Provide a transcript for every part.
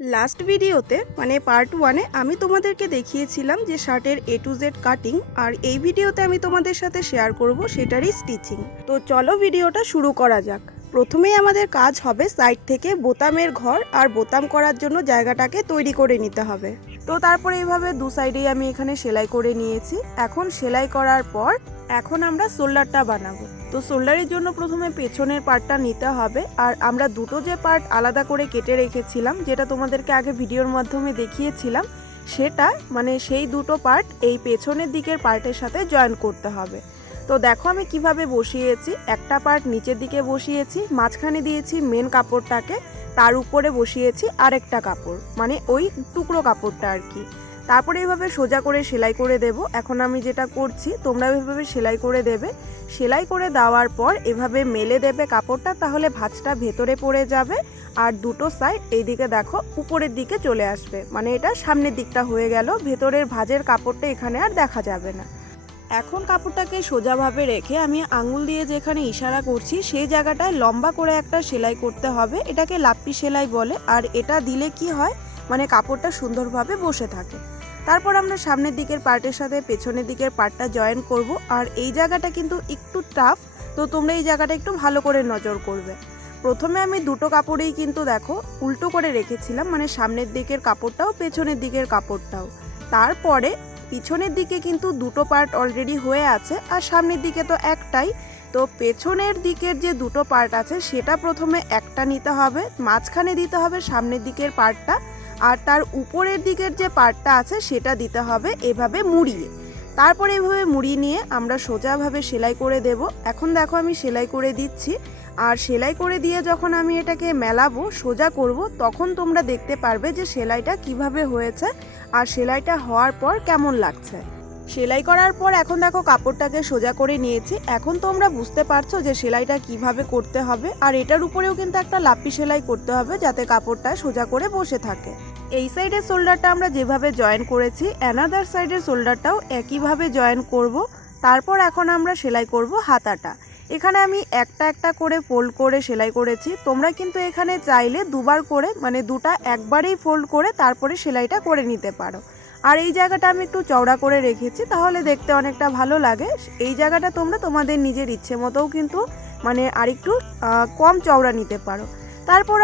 Last ভিডিওতে part 1-এ আমি তোমাদেরকে দেখিয়েছিলাম যে শার্টের A to Z কাটিং, আর এই ভিডিওতে আমি তোমাদের সাথে শেয়ার করব সেটারই স্টিচিং। তো চলো ভিডিওটা শুরু করা যাক। প্রথমেই আমাদের কাজ হবে সাইড থেকে বোতামের ঘর আর বোতাম করার জন্য জায়গাটাকে তৈরি করে নিতে হবে। তো তারপরে এইভাবে দু সাইডেই আমি এখানে সেলাই করে নিয়েছি। এখন সেলাই করার পর এখন আমরা শোল্ডারটা বানাবো। তো শোল্ডারের জন্য প্রথমে পেছনের পার্টটা নিতে হবে, আর আমরা দুটো যে পার্ট আলাদা করে কেটে রেখেছিলাম, যেটা তোমাদেরকে আগে ভিডিওর মাধ্যমে দেখিয়েছিলাম, সেটা সেই দুটো পার্ট এই পেছনের দিকের পার্টের সাথে জয়েন করতে হবে। তো দেখো আমি কিভাবে বসিয়েছি। একটা পার্ট নিচের দিকে বসিয়েছি, মাঝখানে দিয়েছি মেন কাপড়টাকে, তার উপরে বসিয়েছি আরেকটা কাপড়, ওই টুকরো কাপড়টা আর কি। তারপরে এইভাবে সোজা করে সেলাই করে দেব। এখন আমি যেটা করছি তোমরা এইভাবে সেলাই করে দেবে। সেলাই করে দেওয়ার পর এভাবে মেলে দেবে কাপড়টা, তাহলে ভাঁজটা ভেতরে পড়ে যাবে আর দুটো সাইড এইদিকে দেখো উপরের দিকে চলে আসবে। এটা সামনের দিকটা হয়ে গেল, ভেতরের ভাঁজের কাপড়টা এখানে আর দেখা যাবে না। এখন কাপড়টাকে সোজাভাবে রেখে আমি আঙুল দিয়ে যেখানে ইশারা করছি সেই জায়গাটায় লম্বা করে একটা সেলাই করতে হবে। এটাকে লাপ্পি সেলাই বলে, আর এটা দিলে কি হয় কাপড়টা সুন্দরভাবে বসে থাকে। তারপর আমরা সামনের দিকের পার্টের সাথে পেছনের দিকের পার্টটা জয়েন করব। আর এই জায়গাটা কিন্তু একটু টাফ, তো তোমরা এই জায়গাটা একটু ভালো করে নজর করবে। প্রথমে আমি দুটো কাপড়েই কিন্তু দেখো উল্টো করে রেখেছিলাম, সামনের দিকের কাপড়টাও পেছনের দিকের কাপড়টাও। তারপরে পিছনের দিকে কিন্তু দুটো পার্ট অলরেডি হয়ে আছে, আর সামনের দিকে তো একটাই। তো পেছনের দিকের যে দুটো পার্ট আছে সেটা প্রথমে একটা নিতে হবে, মাঝখানে দিতে হবে সামনের দিকের পার্টটা, আর তার উপরের দিকের যে পার্টটা আছে সেটা দিতে হবে এভাবে মুড়িয়ে। তারপরে এভাবে মুড়িয়ে নিয়ে আমরা সোজাভাবে সেলাই করে দেব। এখন দেখো আমি সেলাই করে দিচ্ছি, আর সেলাই করে দিয়ে যখন আমি এটাকে মেলাবো সোজা করব, তখন তোমরা দেখতে পারবে যে সেলাইটা কিভাবে হয়েছে আর সেলাইটা হওয়ার পর কেমন লাগছে। সেলাই করার পর এখন দেখো কাপড়টাকে সোজা করে নিয়েছি। এখন তোমরা বুঝতে পারছো যে সেলাইটা কিভাবে করতে হবে, আর এটার উপরেও কিন্তু একটা লাপ্পি সেলাই করতে হবে যাতে কাপড়টা সোজা করে বসে থাকে। এই সাইডের শোল্ডারটা আমরা যেভাবে জয়েন করেছি, অ্যানাদার সাইডের শোল্ডারটাও একইভাবে জয়েন করব। তারপর এখন আমরা সেলাই করব হাতাটা। এখানে আমি একটা একটা করে ফোল্ড করে সেলাই করেছি। তোমরা কিন্তু এখানে চাইলে দুবার করে দুটা একবারেই ফোল্ড করে তারপরে সেলাইটা করে নিতে পারো। আর এই জায়গাটা আমি একটু চওড়া করে রেখেছি, তাহলে দেখতে অনেকটা ভালো লাগে। এই জায়গাটা তোমরা তোমাদের নিজের ইচ্ছে মতোও কিন্তু আরেকটু কম চওড়া নিতে পারো। তারপর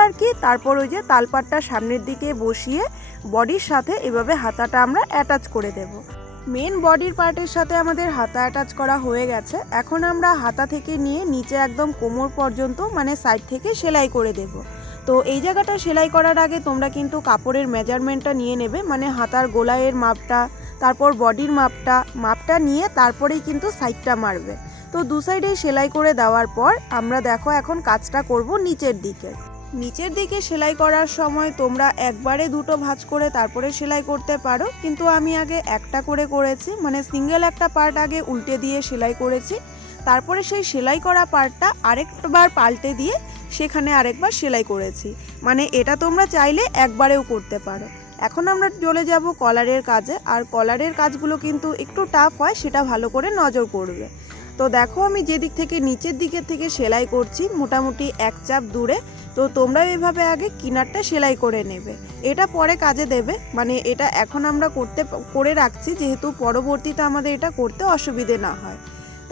তারপর ওই যে তালপাটটা সামনের দিকে বসিয়ে বডির সাথে এভাবে হাতাটা আমরা অ্যাটাচ করে দেব। মেন বডির পার্টের সাথে আমাদের হাতা অ্যাটাচ করা হয়ে গেছে। এখন আমরা হাতা থেকে নিয়ে নিচে একদম কোমর পর্যন্ত সাইড থেকে সেলাই করে দেব। তো এই জায়গাটা সেলাই করার আগে তোমরা কিন্তু কাপড়ের মেজারমেন্টটা নিয়ে নেবে, হাতার গোলায়ের মাপটা, তারপর বডির মাপটা নিয়ে তারপরেই কিন্তু সাইডটা মারবে। তো দু সাইডেই সেলাই করে দেওয়ার পর আমরা দেখো এখন কাজটা করব নিচের দিকে সেলাই করার সময় তোমরা একবারে দুটো ভাঁজ করে তারপরে সেলাই করতে পারো, কিন্তু আমি আগে একটা করে করেছি, সিঙ্গেল একটা পার্ট আগে উল্টে দিয়ে সেলাই করেছি। তারপরে সেই সেলাই করা পার্টটা আরেকবার পাল্টে দিয়ে সেখানে আরেকবার সেলাই করেছি। এটা তোমরা চাইলে একবারেও করতে পারো। এখন আমরা চলে যাব কলারের কাজে, আর কলারের কাজগুলো কিন্তু একটু টাফ হয়, সেটা ভালো করে নজর করবে। তো দেখো আমি যেদিক থেকে নিচের দিকের থেকে সেলাই করছি মোটামুটি এক চাপ দূরে। তো তোমরা এইভাবে আগে কিনারটা সেলাই করে নেবে, এটা পরে কাজে দেবে। এটা এখন আমরা করে রাখছি যেহেতু পরবর্তীতে আমাদের এটা করতে অসুবিধে না হয়।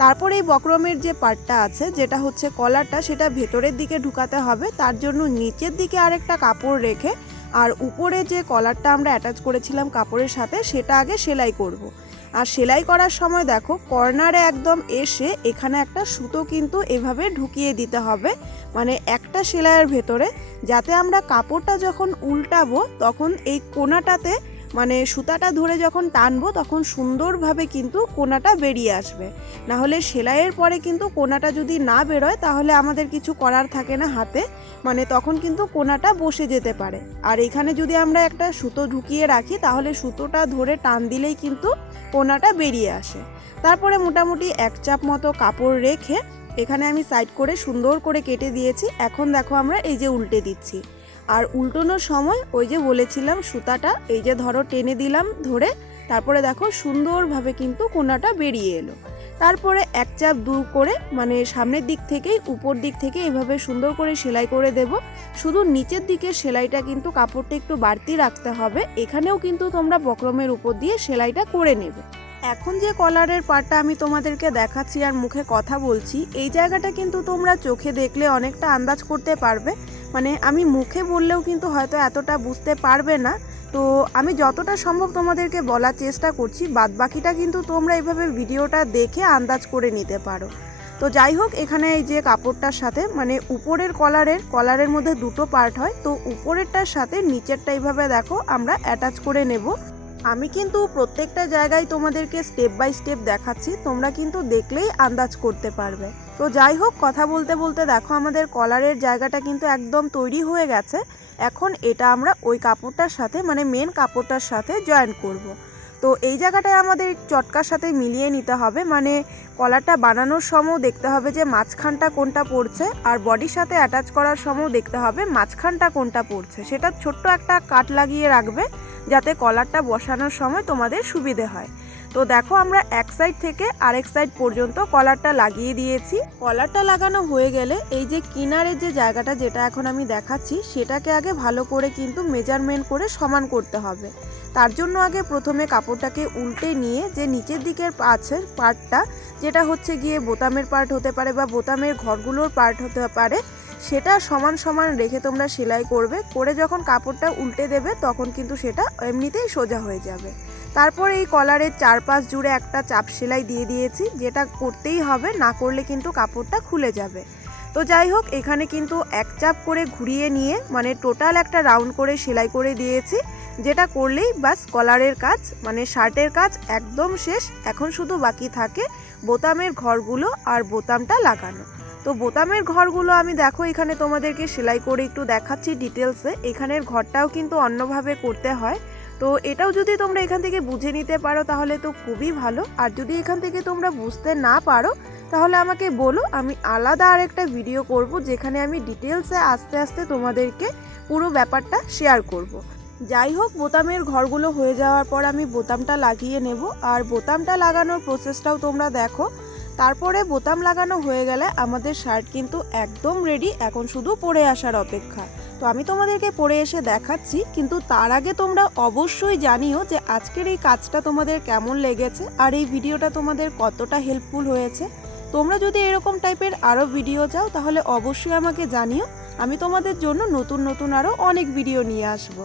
তারপর এই বক্রমের যে পার্টটা আছে যেটা হচ্ছে কলারটা, সেটা ভেতরের দিকে ঢুকাতে হবে। তার জন্য নিচের দিকে আরেকটা কাপড় রেখে আর উপরে যে কলারটা আমরা অ্যাটাচ করেছিলাম কাপড়ের সাথে সেটা আগে সেলাই করব। আর সেলাই করার সময় দেখো কর্নারে একদম এসে এখানে একটা সুতো কিন্তু এভাবে ঢুকিয়ে দিতে হবে, একটা সেলাইয়ের ভেতরে, যাতে আমরা কাপড়টা যখন উল্টাবো তখন এই কোনাটাতে সুতাটা ধরে যখন টানবো তখন সুন্দরভাবে কিন্তু কোনাটা বেরিয়ে আসবে। না হলে সেলাইয়ের পরে কিন্তু কোনাটা যদি না বেরোয় তাহলে আমাদের কিছু করার থাকে না হাতে, তখন কিন্তু কোনাটা বসে যেতে পারে। আর এখানে যদি আমরা একটা সুতো ঢুকিয়ে রাখি তাহলে সুতোটা ধরে টান দিলেই কিন্তু কোনাটা বেরিয়ে আসে। তারপরে মোটামুটি এক চাপ মতো কাপড় রেখে এখানে আমি সাইড করে সুন্দর করে কেটে দিয়েছি। এখন দেখো আমরা এই যে উল্টে দিচ্ছি, আর উল্টোনোর সময় ওই যে বলেছিলাম সুতাটা এই যে ধরো টেনে দিলাম ধরে, তারপরে দেখো সুন্দরভাবে কিন্তু কোনাটা বেরিয়ে এলো। তারপরে এক চাপ দূর করে মানে সামনের দিক থেকেই উপর দিক থেকে এভাবে সুন্দর করে সেলাই করে দেব। শুধু নিচের দিকে সেলাইটা কিন্তু কাপড়টা একটু বাড়তি রাখতে হবে, এখানেও কিন্তু তোমরা বক্রমের উপর দিয়ে সেলাইটা করে নেবে। এখন যে কলারের পার্টটা আমি তোমাদেরকে দেখাচ্ছি আর মুখে কথা বলছি, এই জায়গাটা কিন্তু তোমরা চোখে দেখলে অনেকটা আন্দাজ করতে পারবে, মানে আমি মুখে বললেও কিন্তু হয়তো এতটা বুঝতে পারবে না। তো আমি যতটা সম্ভব তোমাদেরকে বলার চেষ্টা করছি, বাদবাকিটা কিন্তু তোমরা এইভাবে ভিডিওটা দেখে আন্দাজ করে নিতে পারো। তো যাই হোক, এখানে এই যে কাপড়টার সাথে মানে উপরের কলারের মধ্যে দুটো পার্ট হয়, তো উপরেরটার সাথে নিচেরটা এইভাবে দেখো আমরা অ্যাটাচ করে নেব। আমি কিন্তু প্রত্যেকটা জায়গায় তোমাদেরকে স্টেপ বাই স্টেপ দেখাচ্ছি, তোমরা কিন্তু দেখলেই আন্দাজ করতে পারবে। তো যাই হোক, কথা বলতে বলতে দেখো আমাদের কলারের জায়গাটা কিন্তু একদম তৈরি হয়ে গেছে। এখন এটা আমরা ওই কাপড়টার সাথে মানে মেন কাপড়টার সাথে জয়েন করব। তো এই জায়গাটায় আমাদের চটকার সাথে মিলিয়ে নিতে হবে, মানে কলারটা বানানোর সময় দেখতে হবে যে মাঝখানটা কোনটা পড়ছে, আর বডির সাথে অ্যাটাচ করার সময় দেখতে হবে মাঝখানটা কোনটা পড়ছে। সেটা ছোট্ট একটা কাট লাগিয়ে রাখবে যাতে কলারটা বসানোর সময় তোমাদের সুবিধে হয়। তো দেখো আমরা এক সাইড থেকে আরেক সাইড পর্যন্ত কলারটা লাগিয়ে দিয়েছি। কলারটা লাগানো হয়ে গেলে এই যে কিনারের যে জায়গাটা যেটা এখন আমি দেখাচ্ছি, সেটাকে আগে ভালো করে কিন্তু মেজারমেন্ট করে সমান করতে হবে। তার জন্য আগে প্রথমে কাপড়টাকে উল্টে নিয়ে যে নিচের দিকের আছে পার্টটা, যেটা হচ্ছে গিয়ে বোতামের পার্ট হতে পারে বা বোতামের ঘরগুলোর পার্ট হতে পারে, সেটা সমান সমান রেখে তোমরা সেলাই করবে। করে যখন কাপড়টা উল্টে দেবে তখন কিন্তু সেটা এমনিতেই সোজা হয়ে যাবে। তারপর এই কলারের চারপাশ জুড়ে একটা চাপ সেলাই দিয়ে দিয়েছি, যেটা করতেই হবে, না করলে কিন্তু কাপড়টা খুলে যাবে। তো যাই হোক, এখানে কিন্তু এক চাপ করে ঘুরিয়ে নিয়ে মানে টোটাল একটা রাউন্ড করে সেলাই করে দিয়েছি, যেটা করলেই বাস কলারের কাজ মানে শার্টের কাজ একদম শেষ। এখন শুধু বাকি থাকে বোতামের ঘরগুলো আর বোতামটা লাগানো। তো বোতামের ঘরগুলো আমি দেখো এখানে তোমাদেরকে সেলাই করে একটু দেখাচ্ছি ডিটেলসে। এখানের ঘরটাও কিন্তু অন্যভাবে করতে হয়, তো এটাও যদি তোমরা এখান থেকে বুঝে নিতে পারো তাহলে তো খুবই ভালো। আর যদি এখান থেকে তোমরা বুঝতে না পারো তাহলে আমাকে বলো, আমি আলাদা আরেকটা ভিডিও করব যেখানে আমি ডিটেলসে আস্তে আস্তে তোমাদেরকে পুরো ব্যাপারটা শেয়ার করব। যাই হোক, বোতামের ঘরগুলো হয়ে যাওয়ার পর আমি বোতামটা লাগিয়ে নেব, আর বোতামটা লাগানোর প্রসেসটাও তোমরা দেখো। তারপরে বোতাম লাগানো হয়ে গেলে আমাদের শার্ট কিন্তু একদম রেডি, এখন শুধু পরে আসার অপেক্ষা। তো আমি তোমাদেরকে পরে এসে দেখাচ্ছি, কিন্তু তার আগে তোমরা অবশ্যই জানিও যে আজকের এই কাজটা তোমাদের কেমন লেগেছে আর এই ভিডিওটা তোমাদের কতটা হেল্পফুল হয়েছে। তোমরা যদি এরকম টাইপের আরও ভিডিও চাও তাহলে অবশ্যই আমাকে জানিও, আমি তোমাদের জন্য নতুন নতুন আরও অনেক ভিডিও নিয়ে আসবো।